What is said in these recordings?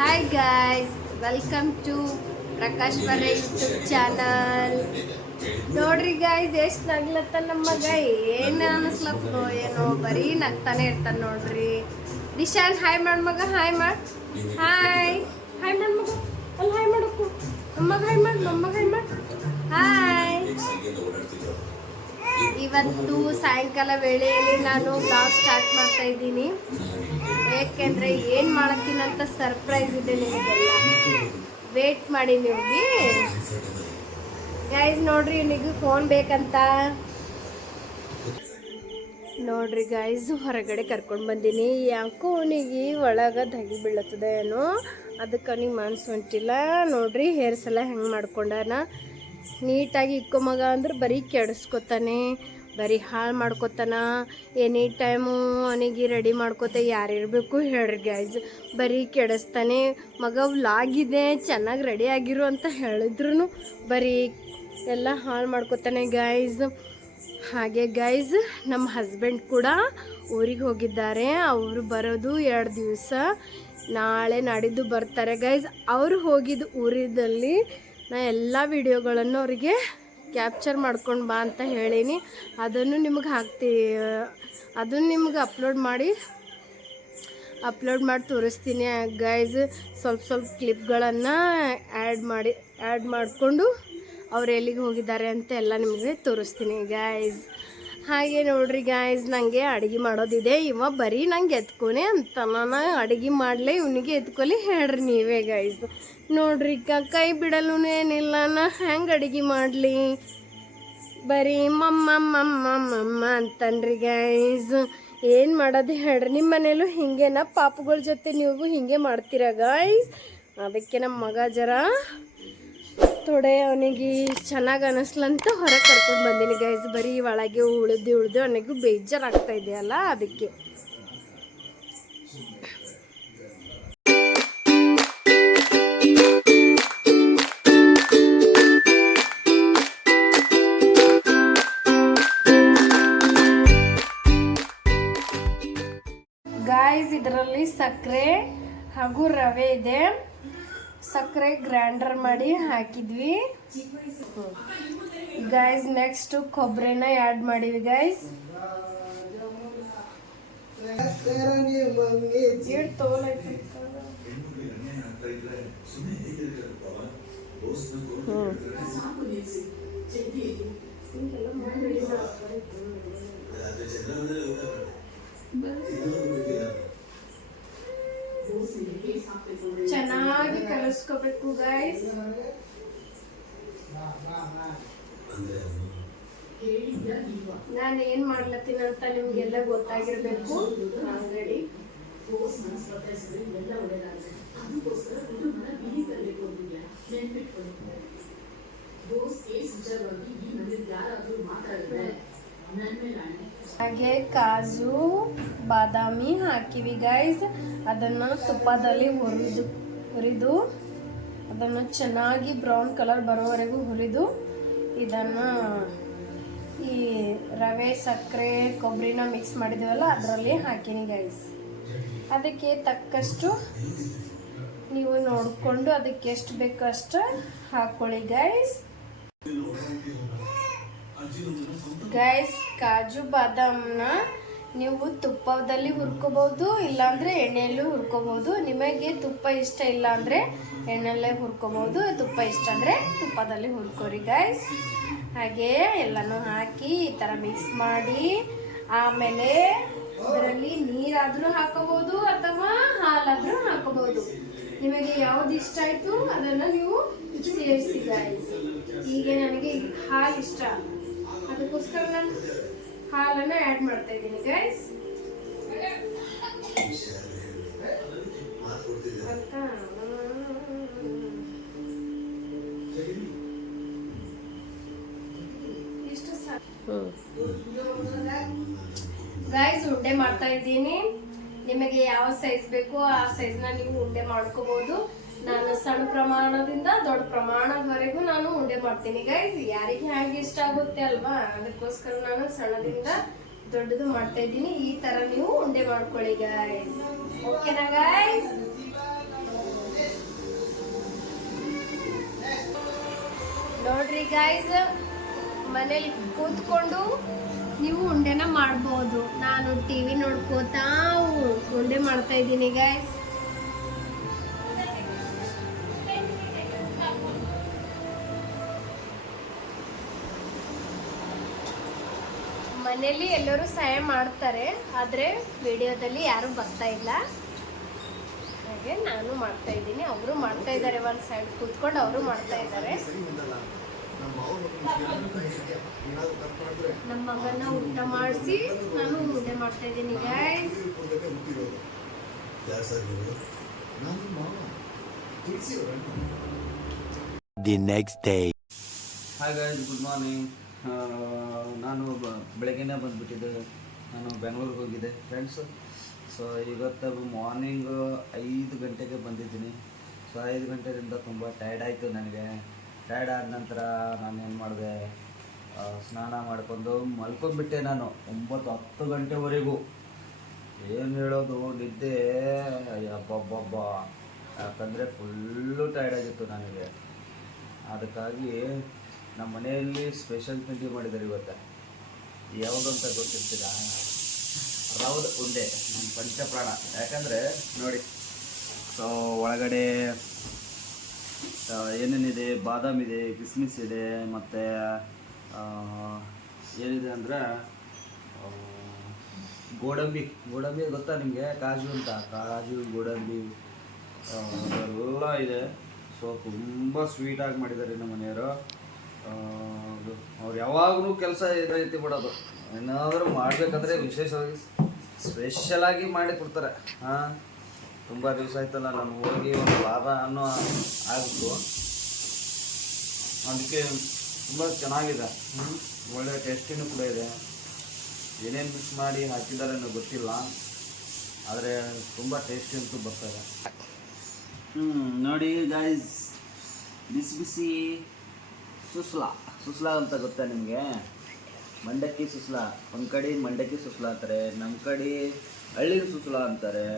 Hi guys, welcome to Prakash ವರ YouTube channel. ನೋಡ್ರಿ guys, ಎಷ್ಟು ನಗ್ಲತ್ತ ನಮ್ಮ ಮಗ. ಏನು ಅನಿಸ್ಲತ್ತೋ ಏನೋ, ಬರೀ ನಗ್ತಾನೆ ಇರ್ತಾನೆ ನೋಡ್ರಿ. ದಿಶಾನ್ ಹಾಯ್ ಮಾಡ್ ಮಗ, ಹಾಯ್ ಮಾಡ್. ಹಾಯ್ ಹಾಯ್ ಮಾಡ್ ಮಗ, ಅಲ್ಲಿ ಹಾಯ್ ಮಾಡಬೇಕು. ಮೊಮ್ಮಗ ಹಾಯ್ ಮಾಡ್, ಮೊಮ್ಮಗ ಹಾಯ್ ಮಾಡ್. ಹಾಯ್. ಇವತ್ತು ಸಾಯಂಕಾಲ ವೇಳೆಯಲ್ಲಿ ನಾನು ಬ್ಲಾಗ್ ಸ್ಟಾರ್ಟ್ ಮಾಡ್ತಾ ಇದ್ದೀನಿ. ಯಾಕೆಂದ್ರೆ ಏನು ಮಾಡ್ತೀನಿ ಅಂತ ಸರ್ಪ್ರೈಸ್ ಇದೆ ನಿಮಗೆಲ್ಲ. ವೇಟ್ ಮಾಡಿ ನೀವು ಗೈಸ್. ನೋಡ್ರಿ, ಇವನಿಗೆ ಫೋನ್ ಬೇಕಂತ ನೋಡ್ರಿ ಗೈಸ್, ಹೊರಗಡೆ ಕರ್ಕೊಂಡು ಬಂದೀನಿ. ಯಾಕೋ ಅವನಿಗೆ ಒಳಗೆ ದಗಿ ಬೀಳತ್ತದೆ ಏನೋ, ಅದಕ್ಕೆ ಅವನಿಗೆ ಮನ್ಸು ಹೊಂಟಿಲ್ಲ. ನೋಡ್ರಿ, ಹೇರ್ಸ್ ಎಲ್ಲ ಹೆಂಗೆ ಮಾಡ್ಕೊಂಡಾನ. ನೀಟಾಗಿ ಇಕ್ಕೋ ಮಗ ಅಂದ್ರೆ ಬರೀ ಕೆಡಿಸ್ಕೊತಾನೆ, ಬರೀ ಹಾಳು ಮಾಡ್ಕೊತಾನ. ಎನಿ ಟೈಮು ಅವನಿಗೆ ರೆಡಿ ಮಾಡ್ಕೊತ ಯಾರಿರಬೇಕು ಹೇಳ್ರಿ ಗೈಸ್. ಬರೀ ಕೆಡಿಸ್ತಾನೆ ಮಗ. ವ್ಲಾಗಿದೆ, ಚೆನ್ನಾಗಿ ರೆಡಿ ಆಗಿರು ಅಂತ ಹೇಳಿದ್ರು ಬರೀ ಎಲ್ಲ ಹಾಳು ಮಾಡ್ಕೊತಾನೆ ಗೈಸ್. ಹಾಗೆ ಗೈಸ್, ನಮ್ಮ ಹಸ್ಬೆಂಡ್ ಕೂಡ ಊರಿಗೆ ಹೋಗಿದ್ದಾರೆ. ಅವರು ಬರೋದು 2 ದಿವಸ, ನಾಳೆ ನಾಡಿದ್ದು ಬರ್ತಾರೆ ಗೈಸ್. ಅವರು ಹೋಗಿದ್ದು ಊರಿನಲ್ಲಿ ನಾ ಎಲ್ಲ ವಿಡಿಯೋಗಳನ್ನು ಅವರಿಗೆ ಕ್ಯಾಪ್ಚರ್ ಮಾಡ್ಕೊಂಡು ಬಾ ಅಂತ ಹೇಳೀನಿ. ಅದನ್ನು ನಿಮಗೆ ಅದನ್ನು ನಿಮ್ಗೆ ಅಪ್ಲೋಡ್ ಮಾಡಿ ತೋರಿಸ್ತೀನಿ ಗೈಸ್. ಸ್ವಲ್ಪ ಕ್ಲಿಪ್ಗಳನ್ನು ಆ್ಯಡ್ ಮಾಡಿಕೊಂಡು ಅವ್ರು ಎಲ್ಲಿಗೆ ಹೋಗಿದ್ದಾರೆ ಅಂತ ಎಲ್ಲ ನಿಮಗೆ ತೋರಿಸ್ತೀನಿ ಗೈಸ್. ಹಾಗೆ ನೋಡ್ರಿ ಗೈಸ್, ನನಗೆ ಅಡುಗೆ ಮಾಡೋದಿದೆ. ಇವ ಬರೀ ನಂಗೆ ಎತ್ಕೊನೆ ಅಂತ, ನಾನು ಅಡುಗೆ ಮಾಡಲೇ ಇವನಿಗೆ ಎತ್ಕೊಲಿ ಹೇಳ್ರಿ ನೀವೇ ಗೈಸ್. ನೋಡ್ರಿ, ಕೈ ಬಿಡಲು ಏನಿಲ್ಲ, ನಾ ಹೆಂಗೆ ಅಡುಗೆ ಮಾಡಲಿ, ಬರೀ ಮಮ್ಮ ಅಂತನ್ರಿ ಗೈಸ್. ಏನು ಮಾಡೋದು ಹೇಳ್ರಿ. ನಿಮ್ಮ ಮನೇಲೂ ಹಿಂಗೇನ ಪಾಪುಗಳ ಜೊತೆ ನೀವು ಹಿಂಗೆ ಮಾಡ್ತೀರಾ ಗೈಸ್? ಅದಕ್ಕೆ ನಮ್ಮ ಮಗ ಜರ ಥೋಡೆ ಅವನಿಗೆ ಚೆನ್ನಾಗಿ ಅನ್ನಿಸ್ಲಂತ ಹೊರಗೆ ಕರ್ಕೊಂಡು ಬಂದೀನಿ ಗೈಸ್. ಬರೀ ಒಳಗೆ ಉಳಿದು ಅವನಿಗೂ ಬೇಜಾರಾಗ್ತಾ ಇದೆಯಲ್ಲ, ಅದಕ್ಕೆ. ಗಾಯ್ಸ್, ಇದರಲ್ಲಿ ಸಕ್ಕರೆ ಹಾಗೂ ರವೆ ಇದೆ. ಸಕ್ಕರೆ ಗ್ರೈಂಡರ್ ಮಾಡಿ ಹಾಕಿದ್ವಿ ಗೈಸ್. ನೆಕ್ಸ್ಟ್ ಕೊಬ್ಬರಿನ ಆ್ಯಡ್ ಮಾಡಿವಿ ಗೈಸ್. ಚೆನ್ನಾಗಿ ಕಲಿಸ್ಕೋಬೇಕು ಗೈಸ್. ನಾನು ಏನು ಮಾಡ್ಲತ್ತೀನಿ ಅಂತ ನಿಮ್ಗೆಲ್ಲ ಗೊತ್ತಾಗಿರ್ಬೇಕು ಆಲ್ರೆಡಿ. ಹಾಗೆ ಕಾಜು ಬಾದಾಮಿ ಹಾಕಿವಿ ಗೈಸ್. ಅದನ್ನು ತುಪ್ಪದಲ್ಲಿ ಹುರಿದು ಅದನ್ನು ಚೆನ್ನಾಗಿ ಬ್ರೌನ್ ಕಲರ್ ಬರೋವರೆಗೂ ಹುರಿದು ಇದನ್ನು ಈ ರವೆ, ಸಕ್ಕರೆ, ಕೊಬ್ಬರಿನ ಮಿಕ್ಸ್ ಮಾಡಿದ್ದೀವಲ್ಲ ಅದರಲ್ಲಿ ಹಾಕಿನಿ ಗೈಸ್. ಅದಕ್ಕೆ ತಕ್ಕಷ್ಟು ನೀವು ನೋಡಿಕೊಂಡು ಅದಕ್ಕೆ ಎಷ್ಟು ಬೇಕೋ ಅಷ್ಟು ಹಾಕ್ಕೊಳ್ಳಿ ಗೈಸ್. ಗೈಸ್, ಕಾಜು ಬಾದಾಮನ್ನ ನೀವು ತುಪ್ಪದಲ್ಲಿ ಹುರ್ಕೋಬಹುದು, ಇಲ್ಲಾಂದರೆ ಎಣ್ಣೆಯಲ್ಲೂ ಹುರ್ಕೋಬಹುದು. ನಿಮಗೆ ತುಪ್ಪ ಇಷ್ಟ ಇಲ್ಲ ಅಂದರೆ ಎಣ್ಣೆಯಲ್ಲೇ ಹುರ್ಕೋಬಹುದು, ತುಪ್ಪ ಇಷ್ಟ ಅಂದರೆ ತುಪ್ಪದಲ್ಲಿ ಹುರ್ಕೋರಿ ಗೈಸ್. ಹಾಗೆ ಎಲ್ಲನೂ ಹಾಕಿ ಈ ಥರ ಮಿಕ್ಸ್ ಮಾಡಿ ಆಮೇಲೆ ಇದರಲ್ಲಿ ನೀರಾದರೂ ಹಾಕೋಬಹುದು ಅಥವಾ ಹಾಲಾದರೂ ಹಾಕೋಬಹುದು. ನಿಮಗೆ ಯಾವ್ದು ಇಷ್ಟ ಆಯಿತು ಅದನ್ನು ನೀವು ಸೇರಿಸಿ ಗೈಸ್. ಈಗ ನನಗೆ ಹಾಲು ಇಷ್ಟ, ಅದಕ್ಕೋಸ್ಕರ ನಾನು ಹಾಲನ್ನು ಆ್ಯಡ್ ಮಾಡ್ತಾ ಇದ್ದೀನಿ ಗೈಸ್. ಗೈಸ್, ಉಂಡೆ ಮಾಡ್ತಾ ಇದ್ದೀನಿ. ನಿಮಗೆ ಯಾವ ಸೈಜ್ ಬೇಕೋ ಆ ಸೈಜ್ನ ನೀವು ಉಂಡೆ ಮಾಡ್ಕೋಬಹುದು. ನಾನು ಸಣ್ಣ ಪ್ರಮಾಣದಿಂದ ದೊಡ್ಡ ಪ್ರಮಾಣದವರೆಗೂ ನಾನು ಉಂಡೆ ಮಾಡ್ತೀನಿ ಗೈಸ್. ಯಾರಿಗೆ ಹೇಗೆ ಇಷ್ಟ ಆಗುತ್ತೆ ಅಲ್ವಾ, ಅದಕ್ಕೋಸ್ಕರ ನಾನು ಸಣ್ಣದಿಂದ ದೊಡ್ಡದು ಮಾಡ್ತಾ ಇದ್ದೀನಿ. ಈ ತರ ನೀವು ಉಂಡೆ ಮಾಡ್ಕೊಳ್ಳಿ ಗೈಸ್. ಓಕೆನಾ ಗೈಸ್? ನೋಡ್ರಿ ಗೈಸ್, ಮನೇಲಿ ಕೂತ್ಕೊಂಡು ನೀವು ಉಂಡೆನ ಮಾಡ್ಬೋದು. ನಾನು ಟಿವಿ ನೋಡ್ಕೋತಾ ಉಂಡೆ ಮಾಡ್ತಾ ಇದ್ದೀನಿ ಗೈಸ್. ಮನೇಲಿ ಎಲ್ಲರೂ ಸಹಾಯ ಮಾಡ್ತಾರೆ, ಆದರೆ ವಿಡಿಯೋದಲ್ಲಿ ಯಾರು ಬರ್ತಾ ಇಲ್ಲ. ಹಾಗೆ ನಾನು ಮಾಡ್ತಾ ಇದ್ದೀನಿ, ಅವರು ಮಾಡ್ತಾ ಇದ್ದಾರೆ. ಒಂದು ಸೈಡ್ ಕೂತ್ಕೊಂಡು ಅವರು ಮಾಡ್ತಾ ಇದ್ದಾರೆ. ನಮ್ಮ ಮಗನ ಊಟ ಮಾಡಿಸಿ ನಾನು ಮುದ್ದೆ ಮಾಡ್ತಾ ಇದ್ದೀನಿ guys. The next day. Hi guys, good morning. ನಾನು ಬೆಳಗ್ಗೆನೇ ಬಂದುಬಿಟ್ಟಿದ್ದೆ. ನಾನು ಬೆಂಗಳೂರಿಗೆ ಹೋಗಿದ್ದೆ ಫ್ರೆಂಡ್ಸು. ಸೊ ಇವತ್ತು ಮಾರ್ನಿಂಗು 5 ಗಂಟೆಗೆ ಬಂದಿದ್ದೀನಿ. ಸೊ 5 ಗಂಟೆಯಿಂದ ತುಂಬ ಟಯರ್ಡ್ ಆಯಿತು ನನಗೆ. ಟಯರ್ಡ್ ಆದ ನಂತರ ನಾನೇನು ಮಾಡಿದೆ, ಸ್ನಾನ ಮಾಡ್ಕೊಂಡು ಮಲ್ಕೊಂಡ್ಬಿಟ್ಟೆ. ನಾನು 9-10 ಗಂಟೆವರೆಗೂ ಏನು ಹೇಳೋದು, ನಿದ್ದೆ ಅಬ್ಬಬ್ಬಬ್ಬ. ಯಾಕಂದರೆ ಫುಲ್ಲು ಟಯರ್ಡ್ ಆಗಿತ್ತು ನನಗೆ. ಅದಕ್ಕಾಗಿ ನಮ್ಮ ಮನೆಯಲ್ಲಿ ಸ್ಪೆಷಲ್ ತಿಂಡಿ ಮಾಡಿದ್ದಾರೆ ಇವತ್ತು. ಯಾವುದು ಅಂತ ಗೊತ್ತಿರ್ತೀರ? ರವದ ಉಂಡೆ, ನಮ್ಮ ಪಂಚಪ್ರಾಣ. ಯಾಕಂದರೆ ನೋಡಿ, ಸೊ ಒಳಗಡೆ ಏನೇನಿದೆ, ಬಾದಾಮ್ ಇದೆ, ಕಿಸ್ಮಿಸ್ ಇದೆ, ಮತ್ತು ಏನಿದೆ ಅಂದರೆ ಗೋಡಂಬಿ ಗೊತ್ತಾ ನಿಮಗೆ? ಕಾಜು ಅಂತ, ಕಾಜು ಗೋಡಂಬಿ ಎಲ್ಲ ಇದೆ. ಸೊ ತುಂಬ ಸ್ವೀಟಾಗಿ ಮಾಡಿದ್ದಾರೆ ನಮ್ಮ ಮನೆಯವರು. ಅವ್ರು ಯಾವಾಗಲೂ ಕೆಲಸ ಇರೈತಿ ಬಿಡೋದು. ಏನಾದರೂ ಮಾಡಬೇಕಂದ್ರೆ ವಿಶೇಷವಾಗಿ ಸ್ಪೆಷಲಾಗಿ ಮಾಡಿ ಕೊಡ್ತಾರೆ. ತುಂಬ ದಿವಸ ಆಯ್ತಲ್ಲ ನಾನು ಹೋಗಿ, ಒಂದು ವಾರ ಅನ್ನೋ ಆಗಿತ್ತು. ಅದಕ್ಕೆ ತುಂಬ ಚೆನ್ನಾಗಿದೆ, ಒಳ್ಳೆ ಟೇಸ್ಟಿನೂ ಕೂಡ ಇದೆ. ಏನೇನು ಮಿಕ್ಸ್ ಮಾಡಿ ಹಾಕಿದ್ದಾರೆ ಅನ್ನೋ ಗೊತ್ತಿಲ್ಲ, ಆದರೆ ತುಂಬ ಟೇಸ್ಟಿ ಅಂತೂ ಬರ್ತಾರೆ. ನೋಡಿ ಗೈಸ್, ಬಿಸಿ ಬಿಸಿ ಸುಸ್ಲಾ ಅಂತ ಗೊತ್ತಾ ನಿಮಗೆ? ಮಂಡಕ್ಕಿ ಸುಸ್ಲಾ. ಒಂದು ಕಡೆ ಮಂಡಕ್ಕಿ ಸುಸ್ಲಾ ಅಂತಾರೆ, ನಮ್ಮ ಕಡೆ ಹಳ್ಳಿನ ಸುಸ್ಲಾ ಅಂತಾರೆ,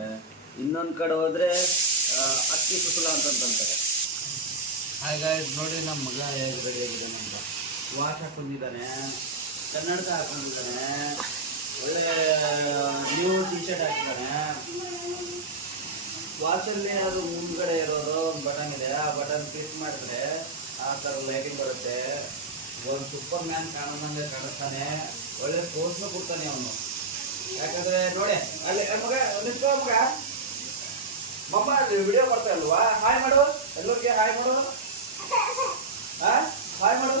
ಇನ್ನೊಂದು ಕಡೆ ಹೋದರೆ ಅಕ್ಕಿ ಸುಸ್ಲಾ ಅಂತಂತಾರೆ. ಹಾಗೆ ನೋಡಿ ನಮ್ಮ ಮಗ ಹೇಗೆ ರೆಡಿ ಆಗಿದ್ದಾನೆ ಅಂತ. ವಾಚ್ ಹಾಕೊಂಡಿದ್ದಾನೆ, ಕನ್ನಡಕ ಹಾಕೊಂಡಿದ್ದಾನೆ, ಒಳ್ಳೆ ನ್ಯೂ ಟಿ ಶರ್ಟ್ ಹಾಕಿದ್ದಾನೆ. ವಾಚಲ್ಲಿ ಅದು ಮುಂದ್ಗಡೆ ಇರೋದು ಒಂದು ಬಟನ್ ಇದೆ, ಆ ಬಟನ್ ಕ್ಲಿಕ್ ಮಾಡಿದ್ರೆ ಆ ಥರ ಲೈಟಿಂಗ್ ಬರುತ್ತೆ. ಒಂದು ಸೂಪರ್ ಮ್ಯಾನ್ ಕಾಣೋದಂಗೆ ಕಾಣಿಸ್ತಾನೆ. ಒಳ್ಳೆ ಪೋಸ್ಟ್ನ ಕೊಡ್ತಾನೆ ಅವನು. ಯಾಕಂದರೆ ನೋಡಿ ಅಲ್ಲಿ ಮಗ ನಿಂತ್ಕೋ ಮಗ, ಮಮ್ಮ ವಿಡಿಯೋ ಬರ್ತಾ ಇಲ್ವಾ? ಹಾಯ್ ಮಾಡು, ಎಲ್ಲರಿಗೆ ಹಾಯ್ ಮಾಡು. ಹಾಯ್ ಮಾಡು,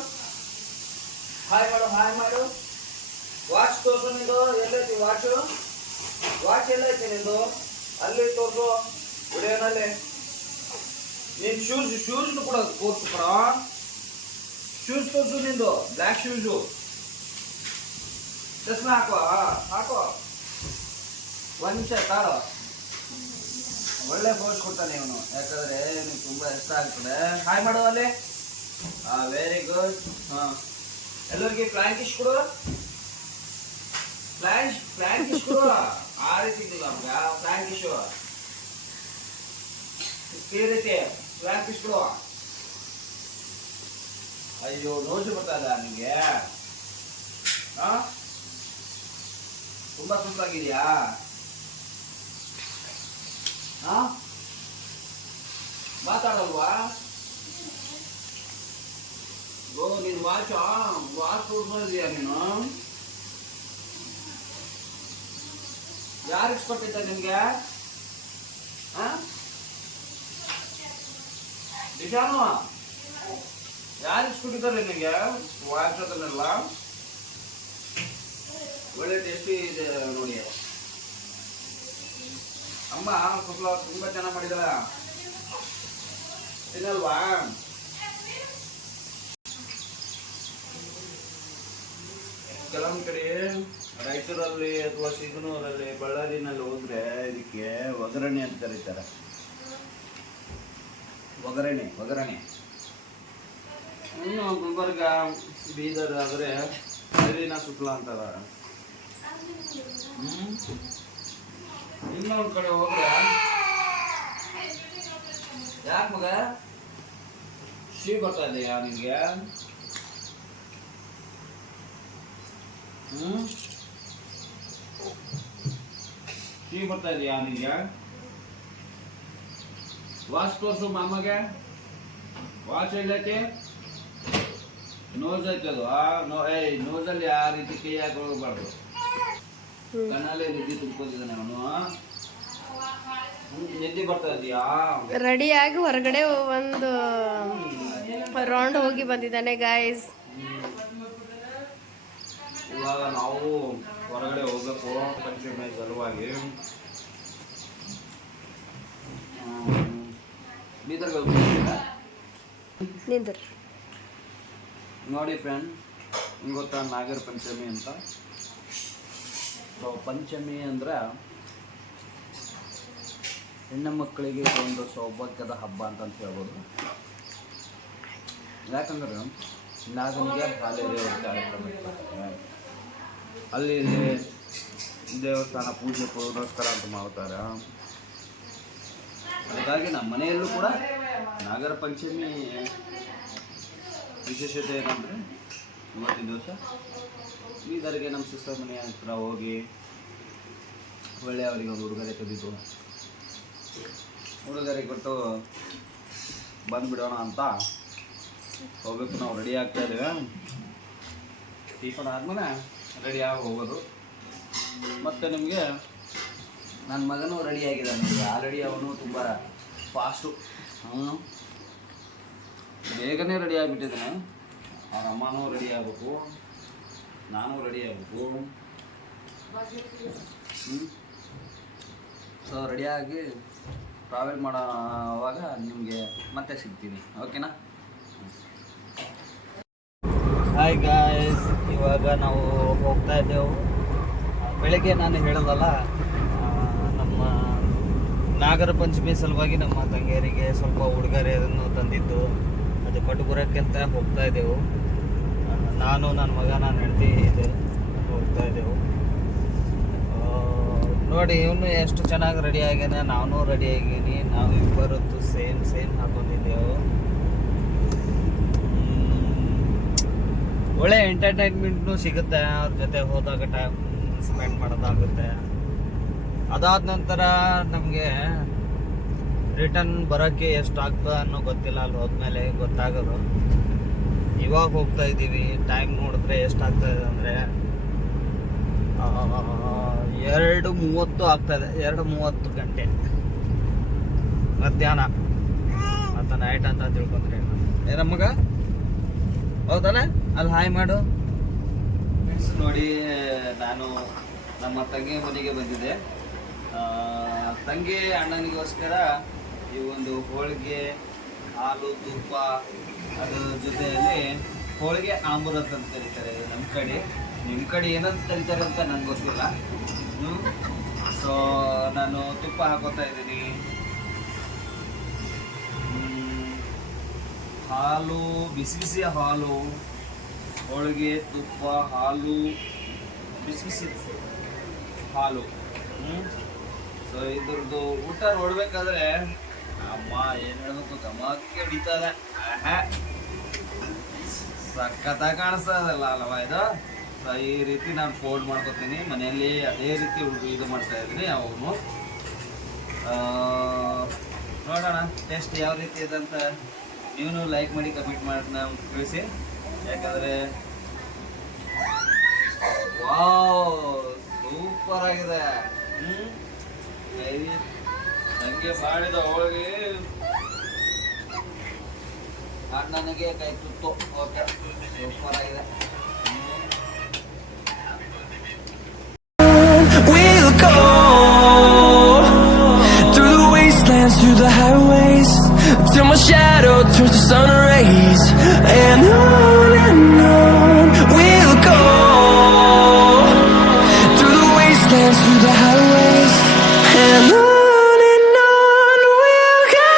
ಹಾಯ್ ಮಾಡು, ಹಾಯ್ ಮಾಡು. ವಾಚ್ ತೋರಿಸು ನಿಂದು, ಎಲ್ಲೈತಿ ವಾಚು? ವಾಚ್ ಎಲ್ಲೈತಿ ನಿಂದು? ಅಲ್ಲಿ ತೋರಿಸು ವಿಡಿಯೋನಲ್ಲಿ. ನೀನು ಶೂಸ್ನು ಕೂಡ ತೋರಿಸು ಕಣ. ಶೂಸ್ ತೋರಿಸು ನಿಂದು, ಬ್ಲ್ಯಾಕ್ ಶೂಸು. ಚಸ್ಮಾ ಹಾಕೋ. ಒಂದು ನಿಮಿಷ ತಾಳೋ. ಒಳ್ಳೆ ಪೋಸ್ ಕೊಡ್ತಾನೆ ಇವನು, ಯಾಕಂದರೆ ನಿಮ್ಗೆ ತುಂಬ ಇಷ್ಟ ಆಗ್ತದೆ. ಹಾಯ್ ಮಾಡು ಅಲ್ಲಿ. Very good. ಎಲ್ಲರಿಗೆ ಫ್ಲ್ಯಾಂಕಿಶ್ ಕೊಡು, ಫ್ಲ್ಯಾಂಕಿಶ್ ಕೊಡು. ಆ ರೀತಿ ಇದ್ದಿಲ್ಲ ನಮ್ಗೆ ಫ್ಲ್ಯಾಂಕಿಶು. ಈ ರೀತಿ ಫ್ಲ್ಯಾಂಕಿಶ್ ಕೊಡು. ಅಯ್ಯೋ ನೋಜು ಬರ್ತಾ ಇಲ್ಲ ನಿಮಗೆ? ತುಂಬ ಸುಸ್ತಾಗಿದೆಯಾ? ಮಾತಾಡಲ್ವಾ? ನೀನು ವಾಚ್ ತೋರಿಸೋದಿದೆಯಾ ನೀನು? ಯಾರು ಇಷ್ಟಪಟ್ಟಿದ್ದ ನಿಮಗೆ? ನಿಜಾನು ಯಾರು ಇಸ್ಕೊಟ್ಟಿದ್ದಾರೆ ನಿನಗೆ ವಾಚ್ ಅದನ್ನೆಲ್ಲ? ಒಳ್ಳೆ ಟೇಸ್ಟಿ ಇದೆ ನೋಡಿ. ಅಮ್ಮ ಸ್ವಲ್ಪ ತುಂಬ ಚೆನ್ನಾಗಿ ಮಾಡಿದಾರ, ತಿನ್ನಲ್ವಾ? ಕೆಲವೊಂದು ಕಡೆ ರಾಯಚೂರಲ್ಲಿ ಅಥವಾ ಸಿಗನೂರಲ್ಲಿ, ಬಳ್ಳಾರಿನಲ್ಲಿ ಹೋದ್ರೆ ಇದಕ್ಕೆ ಒಗ್ಗರಣೆ ಅಂತ ಕರೀತಾರೆ. ಒಗ್ಗರಣೆ. ಇನ್ನು ಗುಲ್ಬರ್ಗ, ಬೀದರ್ ಆದರೆ ಹರಿನ ಸುಕ್ಲಾ ಅಂತಾರ. ಇನ್ನೊಂದು ಕಡೆ ಹೋದ್ರೆ ಯಾಕೆ ಮಗ ಶೀ ಬರ್ತಾ ಇದೆಯಾ ನಿಮಗೆ? ಟೀ ಬರ್ತಾ ಇದೆಯಾ ನಿಂಗೆ? ವಾಚ್ ತೋರ್ಸು ಮಾಮಗೆ. ವಾಚ್ ಎಲ್ಲಕ್ಕೆ? ನೋಸ್ ಐತೆ ಅದು. ನೋಸಲ್ಲಿ ಆ ರೀತಿ ಕೈ ಹಾಕೋಬಾರ್ದು. ಕಣ್ಣಲ್ಲೇ ನಿದ್ದೆ ತುಂಬ್ಕೊಂಡಿದ್ದಾನೆ ಅವನು. ನಿದ್ದೆ ಬರ್ತಾ ಇದೆಯಾ? ರೆಡಿಯಾಗಿ ಹೊರಗಡೆ ಒಂದು ರೌಂಡ್ ಹೋಗಿ ಬಂದಿದ್ದಾನೆ ಗಾಯ್ಸ್. ಇವಾಗ ನಾವು ಹೊರಗಡೆ ಹೋಗ್ಬೇಕು ಪಂಚಮಿ ಸಲುವಾಗಿ. ಬೀದರ್ಗೆ ನಿಂದ್ರ ನೋಡಿ ಫ್ರೆಂಡ್, ನಿಮ್ಗೆ ಗೊತ್ತಾ ನಾಗರ ಪಂಚಮಿ ಅಂತ? ಸೊ ಪಂಚಮಿ ಅಂದ್ರೆ ಹೆಣ್ಣು ಮಕ್ಕಳಿಗೆ ಒಂದು ಸೌಭಾಗ್ಯದ ಹಬ್ಬ ಅಂತ ಹೇಳ್ಬೋದು. ಯಾಕಂದ್ರೆ ನಾಗನಿಗೆ ಹಾಲೆರೆ ಕಾರ್ಯಕ್ರಮ ಇರ್ತಾರೆ. ಅಲ್ಲಿ ದೇವಸ್ಥಾನ ಪೂಜೆ ಪುನಸ್ಕಾರ ಅಂತ ಮಾಡ್ತಾರೆ. ಹಾಗಾಗಿ ನಮ್ಮ ಮನೆಯಲ್ಲೂ ಕೂಡ ನಾಗರ ಪಂಚಮಿ ವಿಶೇಷತೆ ಏನಂದರೆ ಇವತ್ತಿನ ದಿವಸ ಬೀದರ್ಗೆ ನಮ್ಮ ಸಿಸ್ಟರ್ ಮನೆ ಹತ್ರ ಹೋಗಿ ಒಳ್ಳೆ ಅವರಿಗೆ ಒಂದು ಉಡುಗೊರೆ ತೆಗೆದು ಉಡುಗೊರೆ ಕೊಟ್ಟು ಬಂದುಬಿಡೋಣ ಅಂತ ಹೋಗ್ಬೇಕು. ನಾವು ರೆಡಿ ಆಗ್ತಾ ಇದ್ದೇವೆ. ಟಿಫನ್ ಆದಮೇಲೆ ರೆಡಿಯಾಗಿ ಹೋಗೋದು. ಮತ್ತು ನಿಮಗೆ ನನ್ನ ಮಗನೂ ರೆಡಿಯಾಗಿದ್ದಾನೆ. ಆಲ್ರೆಡಿ ಅವನು ತುಂಬ ಫಾಸ್ಟು. ಬೇಗನೆ ರೆಡಿ ಆಗಿಬಿಟ್ಟಿದ್ದಾನೆ. ಅವ್ರ ಅಮ್ಮನೂ ರೆಡಿ ಆಗಬೇಕು, ನಾನು ರೆಡಿ ಆಗಬೇಕು. ಸೊ ರೆಡಿಯಾಗಿ ಟ್ರಾವೆಲ್ ಮಾಡೋವಾಗ ನಿಮಗೆ ಮತ್ತೆ ಸಿಗ್ತೀನಿ, ಓಕೆನಾ? ಹಾಯ್ ಗಾಯ್ಸ್, ಇವಾಗ ನಾವು ಹೋಗ್ತಾ ಇದ್ದೆವು. ಬೆಳಗ್ಗೆ ನಾನು ಹೇಳೋದಲ್ಲ, ನಮ್ಮ ನಾಗರ ಪಂಚಮಿ ಸಲುವಾಗಿ ನಮ್ಮ ತಂಗಿಯರಿಗೆ ಸ್ವಲ್ಪ ಉಡುಗೊರೆಯನ್ನು ತಂದಿದ್ದು, ಅದು ಕೊಟ್ಟು ಬರೋಕ್ಕೆ ಅಂತ ಹೋಗ್ತಾ ಇದ್ದೆವು. ನಾನು ನನ್ನ ಮಗ ನನ್ನ ಹೆಂಡತಿ ಹೋಗ್ತಾ ಇದ್ದೆವು. ನೋಡಿ ಇವನು ಎಷ್ಟು ಚೆನ್ನಾಗಿ ರೆಡಿ ಆಗ್ಯಾನೆ, ನಾನು ರೆಡಿ ಆಗೀನಿ. ನಾವು ಇಬ್ಬರದ್ದು ಸೇಮ್ ಹಾಕೊಂಡಿದ್ದೆವು. ಒಳ್ಳೆ ಎಂಟರ್ಟೈನ್ಮೆಂಟ್ನು ಸಿಗುತ್ತೆ ಅವ್ರ ಜೊತೆ ಹೋದಾಗ, ಟೈಮ್ ಸ್ಪೆಂಡ್ ಮಾಡೋದಾಗುತ್ತೆ. ಅದಾದ ನಂತರ ನಮಗೆ ರಿಟರ್ನ್ ಬರೋಕ್ಕೆ ಎಷ್ಟು ಆಗ್ತದೆ ಅನ್ನೋ ಗೊತ್ತಿಲ್ಲ. ಅಲ್ಲಿ ಹೋದ್ಮೇಲೆ ಗೊತ್ತಾಗೋದು. ಇವಾಗ ಹೋಗ್ತಾ ಇದ್ದೀವಿ, ಟೈಮ್ ನೋಡಿದ್ರೆ ಎಷ್ಟಾಗ್ತಾಯಿದೆ ಅಂದರೆ 2:30 ಆಗ್ತಾಯಿದೆ. 2:30 ಗಂಟೆ ಮಧ್ಯಾಹ್ನ ಮತ್ತು ನೈಟ್ ಅಂತ ತಿಳ್ಕೊಂಡ್ರೆ ಏನಮ್ಮಗ ಹೌದಾನೆ? ಅಲ್ಲಿ ಹಾಯ್ ಮಾಡು. ನೋಡಿ, ನಾನು ನಮ್ಮ ತಂಗಿ ಮನೆಗೆ ಬಂದಿದ್ದೆ. ತಂಗಿ ಅಣ್ಣನಿಗೋಸ್ಕರ ಈ ಒಂದು ಹೋಳಿಗೆ, ಹಾಲು, ತುಪ್ಪ, ಅದ್ರ ಜೊತೆಯಲ್ಲಿ ಹೋಳಿಗೆ ಆಂಬೂರತ್ ಅಂತ ಕರೀತಾರೆ ನಮ್ಮ ಕಡೆ. ನಿಮ್ಮ ಕಡೆ ಏನಂತ ಕರೀತಾರೆ ಅಂತ ನಂಗೆ ಗೊತ್ತಿಲ್ಲ. ಸೊ ನಾನು ತುಪ್ಪ ಹಾಕೋತಾ ಇದ್ದೀನಿ. ಹಾಲು, ಬಿಸಿ ಬಿಸಿ ಹಾಲು, ಹೋಳಿಗೆ, ತುಪ್ಪ, ಹಾಲು, ಬಿಸಿ ಬಿಸಿ ಹಾಲು. ಸೊ ಇದ್ರದ್ದು ಊಟ ನೋಡ್ಬೇಕಾದ್ರೆ ಅಮ್ಮ ಏನು ಹೇಳ್ಬೇಕು, ಗಮಕ್ಕೆ ಹಿಡಿತದೆ. ಸಖತ್ತಾಗಿ ಕಾಣಿಸ್ತದಲ್ಲ ಅಲ್ವಾ ಇದು? ಸೊ ಈ ರೀತಿ ನಾನು ಫೋಲ್ಡ್ ಮಾಡ್ಕೊತೀನಿ. ಮನೆಯಲ್ಲಿ ಅದೇ ರೀತಿ ಇದು ಮಾಡ್ತಾ ಇದ್ದೀನಿ. ಅವನು ನೋಡೋಣ ಟೇಸ್ಟ್ ಯಾವ ರೀತಿ ಇದೆ ಅಂತ ನೀವು ಲೈಕ್ ಮಾಡಿ, ಕಮೆಂಟ್ ಮಾಡಿ ನಾವು ತಿಳಿಸಿ. ಯಾಕಂದರೆ ವಾವ್, ಸೂಪರ್ ಆಗಿದೆ. ನನಗೆ ಮಾಡಿದ ಹೋಳಿಗೆ ಅಣ್ಣನಿಗೆ ಕೈ ತುತ್ತು. ಓಕೆ, ಸೂಪರ್ ಆಗಿದೆ. We'll go through the wastelands, through the highways, till my shadow turns to sun rays, and on we'll go through the wastelands, through the highways, and on we'll go.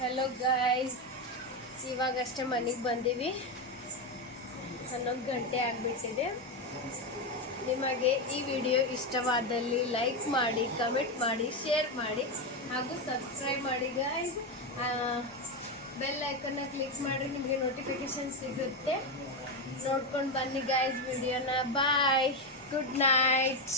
Hello guys, ಇವಾಗಷ್ಟೇ ಮನೆಗೆ ಬಂದೀವಿ. 11 ಗಂಟೆ ಆಗಿಬಿಟ್ಟಿದೆ. ನಿಮಗೆ ಈ video ಇಷ್ಟವಾದಲ್ಲಿ like ಮಾಡಿ, comment ಮಾಡಿ, ಶೇರ್ ಮಾಡಿ ಹಾಗೂ ಸಬ್ಸ್ಕ್ರೈಬ್ ಮಾಡಿ ಗಾಯ್ಸ್. ಬೆಲ್ ಐಕನ್ನ ಕ್ಲಿಕ್ ಮಾಡಿ, ನಿಮಗೆ ನೋಟಿಫಿಕೇಶನ್ ಸಿಗುತ್ತೆ. ನೋಡ್ಕೊಂಡು ಬನ್ನಿ ಗಾಯ್ಸ್ ವಿಡಿಯೋನ. ಬಾಯ್, ಗುಡ್ ನೈಟ್.